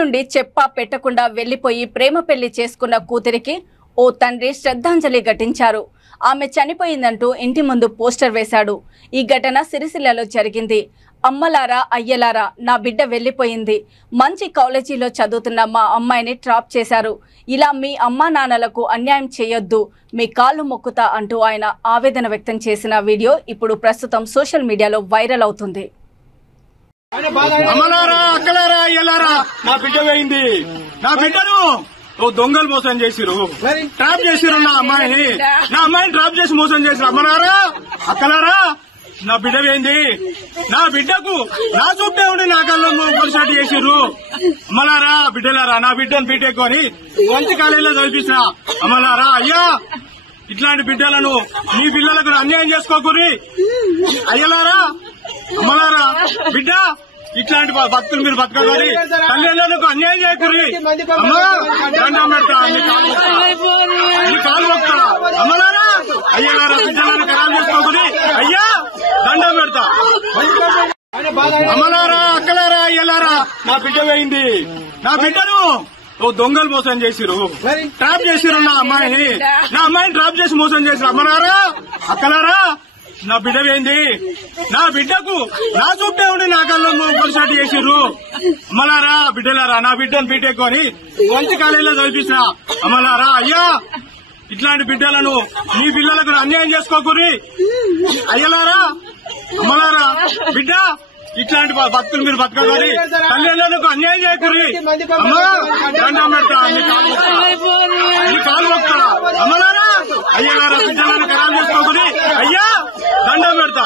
నుండి చెప్పా పెట్టకుండా వెళ్లిపోయి ప్రేమ పెళ్లి చేసుకున్న కూతురికి ఓ తండ్రి శ్రద్ధాంజలి ఘటించారు. ఆమె చనిపోయిందంటూ ఇంటి ముందు పోస్టర్ వేశాడు. ఈ ఘటన సిరిసిల్లలో జరిగింది. అమ్మలారా అయ్యలారా, నా బిడ్డ వెళ్లిపోయింది. మంచి కాలేజీలో చదువుతున్న మా అమ్మాయిని ట్రాప్ చేశారు. ఇలా మీ అమ్మా నాన్నలకు అన్యాయం చేయొద్దు, మీ కాళ్ళు మొక్కుతా అంటూ ఆయన ఆవేదన వ్యక్తం చేసిన వీడియో ఇప్పుడు ప్రస్తుతం సోషల్ మీడియాలో వైరల్ అవుతుంది. అమ్మలారా అక్కలారా అయ్యలారా, నా బిడ్డ పోయింది. నా బిడ్డను దొంగలు మోసం చేసిరు, ట్రాప్ చేసిరు. నా అమ్మాయిని ట్రాప్ చేసి మోసం చేసిరు. అమ్మలారా అక్కలారా, నా బిడ్డ పోయింది. నా బిడ్డకు నా చుట్టే ఉండి నా కళ్ళ పొలిసాటి చేసిర్రు. అమ్మలారా బిడ్డలారా, నా బిడ్డను బీటెక్ అని మంచి కాలేజీలో చదివించిన అమ్మలారా అయ్యా, ఇట్లాంటి బిడ్డలను మీ పిల్లలకు అన్యాయం చేసుకోకూరి. అయ్యలారా అమ్మలారా, బిడ్డ ఇట్లాంటి బతుకులు మీరు బతకగలి, తల్లిదండ్రులకు అన్యాయం చేయకూరి. అమ్మా దండం పెడతా, నీ కాలు మొక్తా. అమ్మలారా అయ్యలారా, బిడ్డలను ఖరాలు చేసుకోకూరి. అయ్యా దండం పెడతా. అమ్మలారా అక్కలారా అయ్యలారా, నా బిడ్డ పోయింది. నా బిడ్డను దొంగలు మోసం చేసిరు, ట్రాప్ చేసిరు. నా అమ్మాయిని ట్రాప్ చేసి మోసం చేసిరు. అమ్మలారా అక్కలారా, నా బిడ్డ పోయింది. నా బిడ్డకు నా చుట్టే ఉండి నా కళ్ళ పొలిసాటి చేసిర్రు. అమ్మలారా బిడ్డలారా, నా బిడ్డను బీటెక్ అని మంచి కాలేజీలో చదివించిన అమ్మలారా అయ్యా, ఇట్లాంటి బిడ్డలను మీ పిల్లలకు అన్యాయం చేసుకోకూరి. అయ్యలారా అమ్మలారా, బిడ్డ ఇట్లాంటి బతుకులు మీరు బతకగలి, తల్లిదండ్రులకు అన్యాయం చేయకూరి. అమ్మా దండం పెడతా, నీ కాలు మొక్తా. అమ్మలారా అయ్యలారా, బిడ్డలను ఖరాలు చేసుకోకూరి. అయ్యా దండం పెడతా.